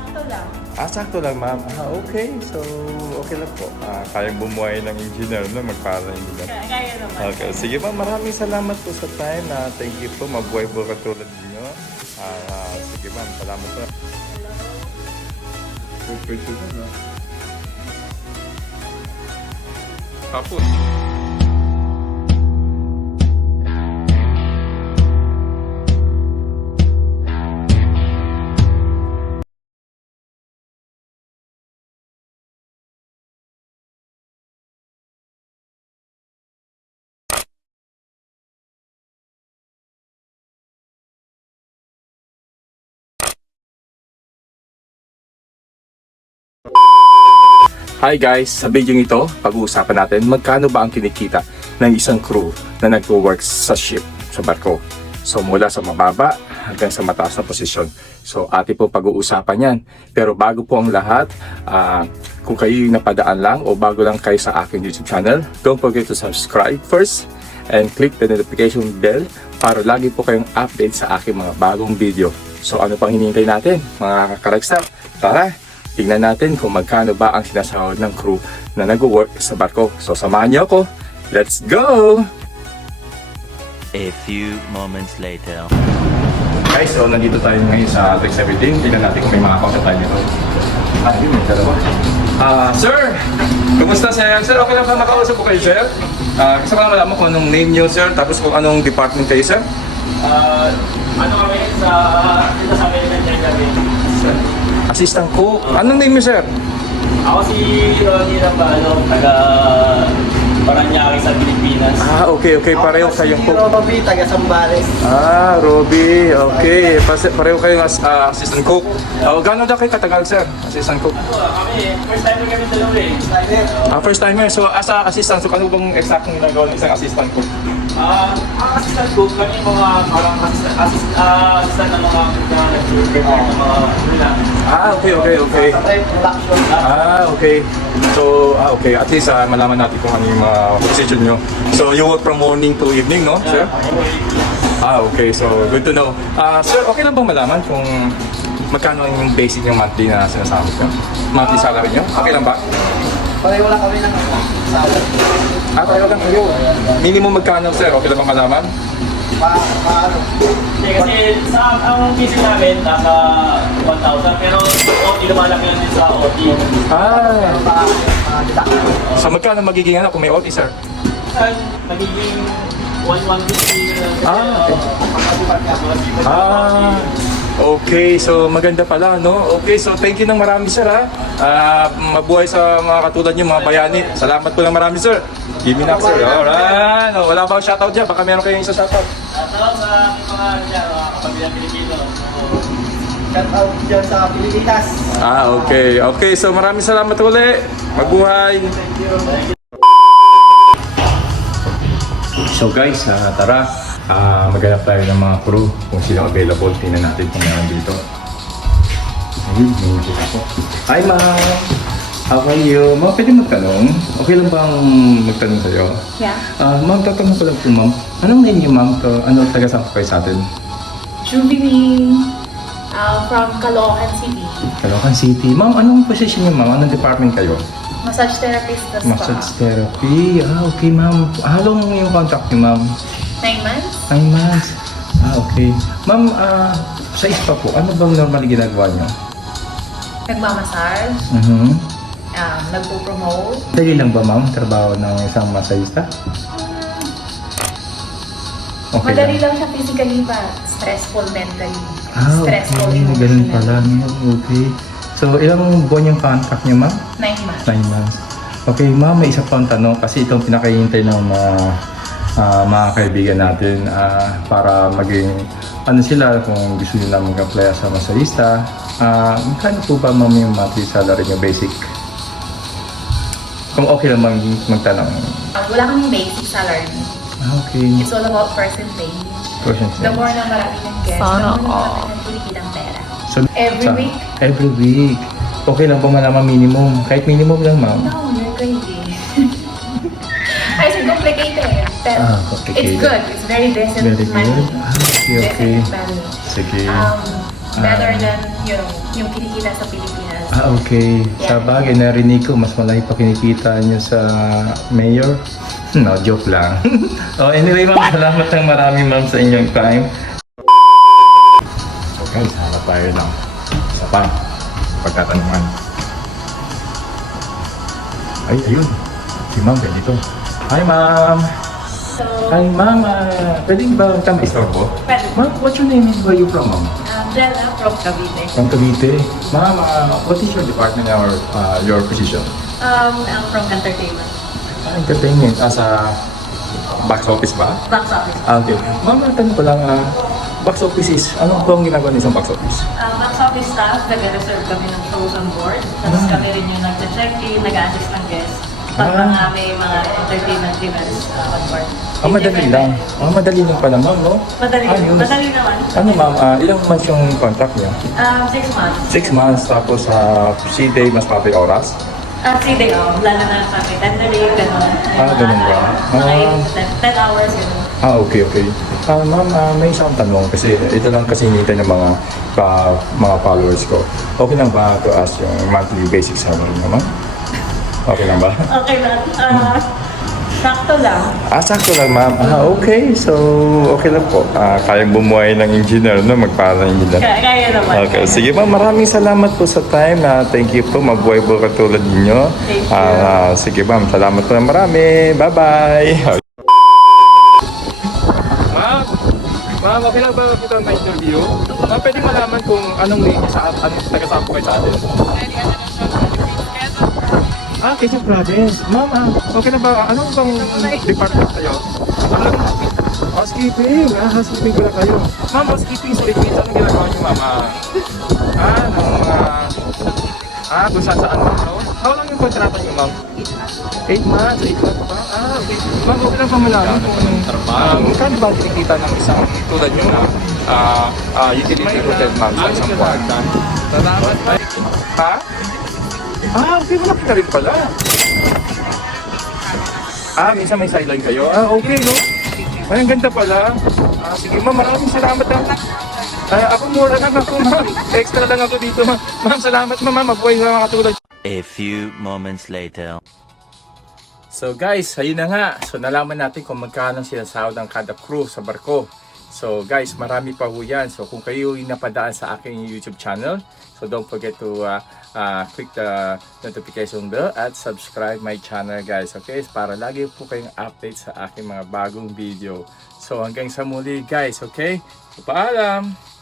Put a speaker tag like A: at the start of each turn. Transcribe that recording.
A: sakto lang.
B: Sakto lang, ma'am. Okay. So, okay lang po. Kayang bumuhay ng engineer, no? Magpara ng engineer.
A: Kaya naman.
B: Okay. Sige, ma'am. Maraming salamat po sa time. Thank you po. Mabuhay po katulad ninyo. Sige, ma'am. Salamat po.
A: Hello.
B: Tapos. Hi guys! Sa video ito, pag-uusapan natin magkano ba ang kinikita ng isang crew na nagwo-work sa ship, sa barko. So mula sa mababa hanggang sa mataas na posisyon. So atin po pag-uusapan yan. Pero bago po ang lahat, kung kayo yung napadaan lang o bago lang kayo sa aking YouTube channel, don't forget to subscribe first and click the notification bell para lagi po kayong update sa aking mga bagong video. So ano pang hinihintay natin mga kakaragsak? Tara! Tingnan natin kung magkano ba ang sinasahod ng crew na nag-work sa barko. So samahan niyo ako. Let's go!
C: A few moments later.
B: Guys, so nandito tayo ngayon sa Tech 17. Tingnan natin kung may mga kausap tayo dito. Yun, may dalawa. Sir! Kumusta sir? Sir, okay lang ba makausap po kayo, sir? Gusto ko lang malaman kung anong name niyo, sir, tapos kung anong department kayo, sir?
D: Ano kami dito sa American Jaggabi.
B: Assistant cook. Anong name niyo, sir?
D: Ako si Ronnie Rambalo, taga Paranaque sa Pilipinas.
B: Okay. Pareho kayong
E: Si
B: cook.
E: Robbie, taga Sambales.
B: Robbie. Okay. Pareho kayong assistant cook. Gano'n daw kayo katagal, sir? Assistant cook.
D: Kami, first time kami dalawa eh.
B: First time so as a assistant, so ano bang exactong ginagawa ng isang assistant cook?
D: Ang assistant cook, kami yung mga parang assistant ng mga nag-prepare ng mga ulam.
B: Okay.
E: Sa trade production.
B: Okay. So, okay. At least malaman natin kung ano yung position nyo. So, you work from morning to evening, no, sir? Okay. So, good to know. Sir, okay lang bang malaman kung magkano yung basic yung monthly na sinasabi ko? Monthly salary nyo? Okay lang ba?
E: Pareho lang kami ng salary.
B: Pareho lang kayo. Minimum magkano, sir? Okay lang bang malaman?
E: Paano?
D: Kasi ang busy namin, nasa 1,000, pero OT lumalaki lang din sa OT.
B: So, magkano magiging kung may OT, sir?
D: Saan magiging 1,150
B: Okay, so maganda pala, no? Okay, so thank you ng marami, sir, ha? Mabuhay sa mga katulad niyo, mga bayani. Salamat po ng marami, sir. Give me up, sir. Alright. Wala ba shoutout dyan? Baka meron kayong isa shoutout.
D: Salamat sa mga kapabilang Pilipino.
E: Shout out dyan sa Pilipinas.
B: Okay. So maraming salamat ulit. Mabuhay. So guys, tara. Maghanap tayo ng mga crew kung sino available. Tingnan natin kung meron dito. Ayun, may nakita ko. Hi, ma'am! How are you? Ma'am, pwede magtanong? Okay lang bang magtanong sa'yo?
A: Yeah.
B: Ma'am, tatanong ko lang po, ma'am. Anong name niyo, ma'am? Ano taga-saan po kayo sa atin?
A: Jubilee from Caloocan City.
B: Caloocan City. Ma'am, anong position niyo, ma'am? Anong department kayo?
A: Massage therapist na spa.
B: Massage therapy. Okay, ma'am. How long yung contract niyo, ma'am?
A: 9 months.
B: 9 months. Okay. Ma'am, sa spa po, ano bang normally ginagawa niyo?
A: Nagmamassage. Nagpo-promote.
B: Dali lang ba, ma'am, trabaho ng isang masahista? Okay
A: Madali lang siya physically pa. Stressful mentally. Stressful
B: okay. Ganun
A: emotionally.
B: pala. Okay. So, ilang buwan yung contract niyo, ma'am?
A: 9 months.
B: 9 months. Okay, ma'am, may isa pang tanong kasi itong pinakahihintay ng mga kaibigan natin para maging ano sila kung gusto nila mag-apply sa masahista. Magkano po ba, ma'am, yung monthly salary niyo, basic? Kung okay lang magtanong.
A: Wala kaming basic salary.
B: Okay.
A: It's all about percentage. The more na marami ng guests, the more na marami ng kinikitang pera.
B: So,
A: Every week?
B: Every week. Okay lang po malaman minimum. Kahit minimum lang, ma'am.
A: No, you're crazy. I said complicated. Pero
B: complicated.
A: it's good. It's very decent
B: Very
A: money.
B: good. Okay.
A: Decent money.
B: Sige.
A: Better than yung kinikita sa Pilipinas.
B: Okay. Sa
A: Yeah.
B: bagay, narinig ko, mas malaki pa kinikita niyo sa mayor. No, joke lang. Oh, anyway, ma'am, salamat ng marami, ma'am, sa inyong time. So guys, hanap tayo ng isa pa pagtatanungan. Ay, ayun. Si ma'am, ganito. Hi, ma'am.
A: So,
B: Hi, ma'am. Pwedeng ba kami istorbo?
A: pwede.
B: Ma'am, what's your name and where you from, ma'am?
A: Jella from Cavite.
B: From Cavite. Ma'am, what is your department or your position?
A: I'm from entertainment.
B: Entertainment. Sa box office ba?
A: Box office.
B: Okay. Ma'am, tanong ko lang, box office is, ano po ang ginagawa ng isang box office?
A: Box office staff, nag-reserve kami ng shows on board. Tapos kami rin yung nag-check-in, nag-assist ng guests. Pag may mga entertainment events on board.
B: Madali lang. Madali lang pala, ma'am, no?
A: Madali,
B: Ayun.
A: madali naman.
B: Ano, ma'am, ilang months yung contract niya?
A: 6 months.
B: 6 months, tapos C-day, mas mabay oras?
A: Sige, lalo na sa may tendering, gano'n.
B: Ganun ba?
A: Mga 10 hours, gano'n.
B: Okay, okay. Ma'am, may isang tanong kasi ito lang kasi hinihintay ng mga followers ko. Okay lang ba to ask yung monthly basic salary mo, ma'am? Okay lang ba?
A: Okay lang. Sakto lang.
B: Sakto lang, ma'am. Okay. So, okay lang po. Kayang bumuhay ng engineer, no? Magpara ng engineer.
A: Kaya naman.
B: Okay. Sige, ma'am. Maraming salamat po sa time. Thank you po. Mabuhay po katulad ninyo.
A: Thank you.
B: Sige, ma'am. Salamat po ng marami. Bye-bye. Ma'am, okay lang ba kita na interview? Ma'am, pwede malaman kung anong taga-saan po kayo sa atin? Quezon Province. Ma'am, okay na ba? Anong bang department kayo? Housekeeping. Housekeeping pala kayo. Ma'am, housekeeping sa Philippines. Anong ginagawa niyo, ma'am? Kung saan, ma'am, no? How long yung kontrata niyo, ma'am? 8 months. 8 months pa? Okay. Ma'am, okay lang pa malaman kung magkano ba ang kinikita ng isang tulad nyo na utility roted, ma'am, sa isang buwan? Ha? Okay, malaki na rin pala. Minsan may sideline kayo? Okay, no? Ay, ang ganda pala. Sige, ma'am, maraming salamat na. Ako mura lang ako, ma'am. Extra lang ako dito, ma'am. Ma'am, salamat, ma'am. Magbuhay sa mga katulad.
C: A few moments later.
B: So guys, ayun na nga. So nalaman natin kung magkano sinasahod ang kada crew sa barko. So guys, marami pa ho yan. So kung kayo yung napadaan sa aking YouTube channel, so don't forget to click the notification bell at subscribe my channel, guys. Okay? Para lagi po kayong update sa aking mga bagong video. So hanggang sa muli, guys. Okay? So, paalam!